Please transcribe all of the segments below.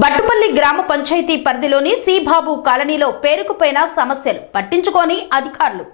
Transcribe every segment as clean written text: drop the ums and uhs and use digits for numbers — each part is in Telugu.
బట్టుపల్లి గ్రామ పంచాయతీ పరిధిలోని సీబాబు కాలనీలో పేరుకుపోయిన సమస్యలు పట్టించుకోని అధికారులు.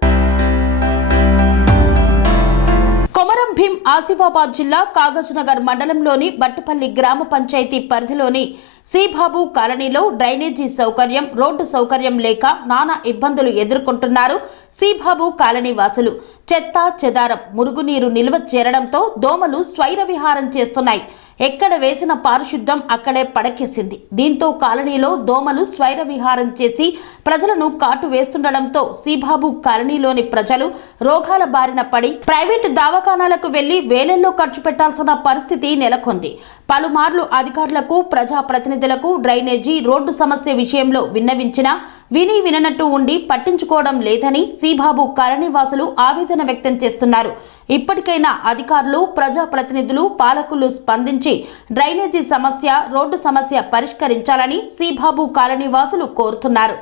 కొమరం భీం ఆసిఫాబాద్ జిల్లా కాగజ్నగర్ మండలంలోని బట్టుపల్లి గ్రామ పంచాయతీ పరిధిలోని సీబాబు కాలనీలో డ్రైనేజీ సౌకర్యం, రోడ్డు సౌకర్యం లేక నానా ఇబ్బందులు ఎదుర్కొంటున్నారు సీబాబు కాలనీ వాసులు. చెత్త చెదారం, మురుగునీరు నిల్వ చేరడంతో దోమలు స్వైర విహారం చేస్తున్నాయి. ఎక్కడ వేసిన పారిశుద్ధ్యం అక్కడే పడకేసింది. దీంతో కాలనీలో దోమలు స్వైర విహారం చేసి ప్రజలను కాటు వేస్తుండడంతో సీబాబు కాలనీలోని ప్రజలు రోగాల బారిన పడి ప్రైవేటు దవాఖానాలకు వెళ్లి వేలల్లో ఖర్చు పెట్టాల్సిన పరిస్థితి నెలకొంది. పలుమార్లు అధికారులకు, ప్రజాప్రతినిధులకు డ్రైనేజీ, రోడ్డు సమస్య విషయంలో విన్నవించినా వినట్టు ఉండి పట్టించుకోవడం లేదని సీబాబు కాలనీ వాసులు ఆవేదన వ్యక్తం చేస్తున్నారు. ఇప్పటికైనా అధికారులు, ప్రజాప్రతినిధులు, పాలకులు స్పందించి డ్రైనేజీ సమస్య, రోడ్డు సమస్య పరిష్కరించాలని సీబాబు కాలనీ వాసులు కోరుతున్నారు.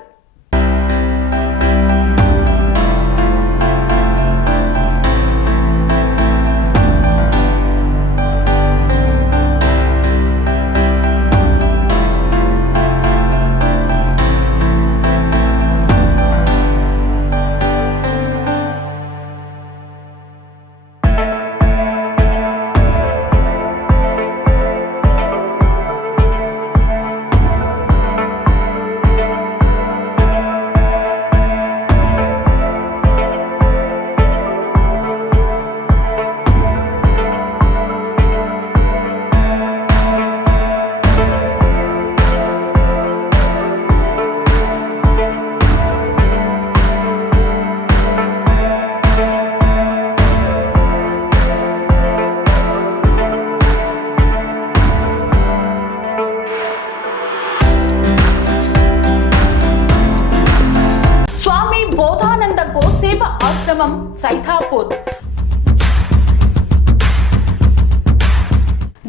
బోధానంద గోసేవ ఆశ్రమం సైథాపూర్.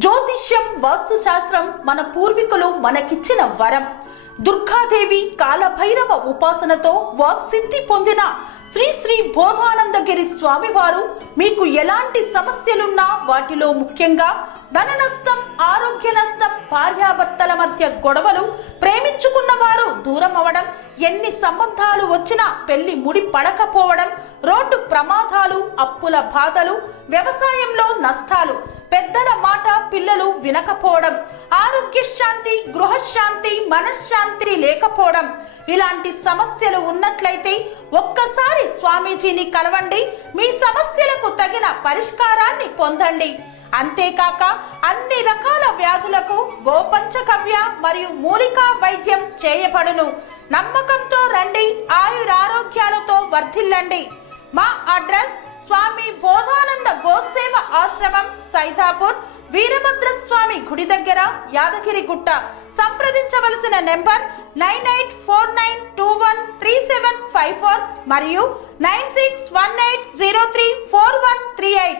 జ్యోతిష్యం, వాస్తుశాస్త్రం మన పూర్వీకులు మనకిచ్చిన వరం. దుర్గాదేవి, కాలభైరవ ఉపాసనతో వాక్సిద్ధి పొందిన శ్రీ శ్రీ బోధానందగిరి స్వామివారు మీకు ఎలాంటి సమస్యలున్నా, వాటిలో ముఖ్యంగా ధన నష్టం, ఆరోగ్య నష్టం, భార్యాభర్తల మధ్య గొడవలు, ప్రేమించుకున్న వారు దూరం అవడం, ఎన్ని సంబంధాలు వచ్చినా పెళ్లి ముడి పడకపోవడం, రోడ్డు ప్రమాదాలు, అప్పుల బాధలు, వ్యవసాయంలో నష్టాలు, పెద్దల మాట పిల్లలు వినకపోవడం, ఆరోగ్య శాంతి, గృహశాంతి, మనశ్శాంతి లేకపోవడం, ఇలాంటి సమస్యలు ఉన్నట్లయితే ఒక్కసారి స్వామీజీని కలవండి. మీ సమస్యలకు తగిన పరిష్కారాన్ని పొందండి. అంతేకాక అన్ని రకాల వ్యాధులకు గోపంచకవ్య మరియు మూలికా వైద్యం చేయబడును. నమ్మకంతో రండి, ఆయురారోగ్యాలతో వర్ధిల్లండి. మా అడ్రస్ స్వామి బోధానంద గోసేవ ఆశ్రమం, సైథాపూర్, వీరభద్రస్వామి గుడి దగ్గర, యాదగిరిగుట్ట. సంప్రదించవలసిన నెంబర్ 9849213754 మరియు 9618034138.